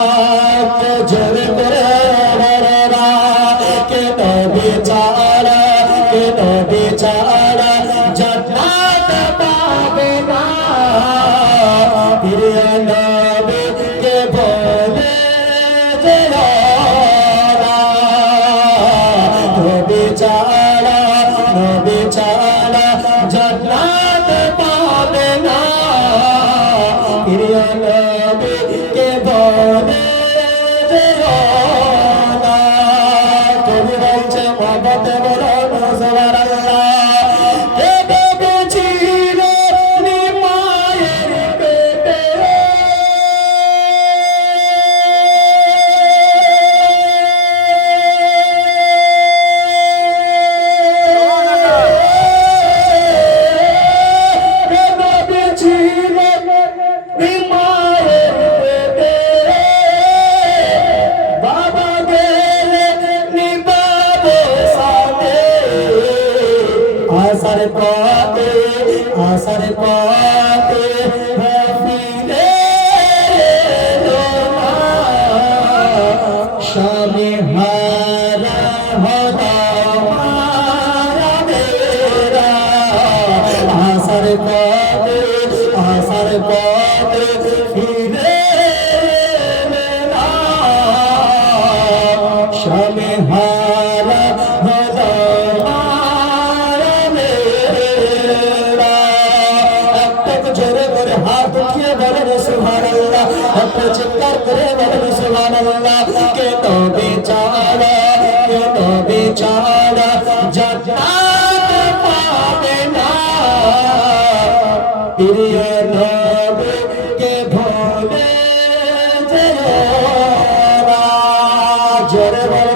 জোরে করে বলরা কে নবী ছাড়া কে নবী ছাড়া জান্নাত পাবে না প্রিয় নবী কে বলে যেও না নবী ছাড়া জান্নাত পাবে না প্রিয় নবী কে বলে आसर पाते हफीले लोना शामी हारा होता मारा मेरा आसर पाते फिरे मेरा शामी हारा होता चित्कार करे बलन सुभान अल्लाह के तो बेचारा जन्नत पावे ना प्रिय नबी के भोले जरा जरा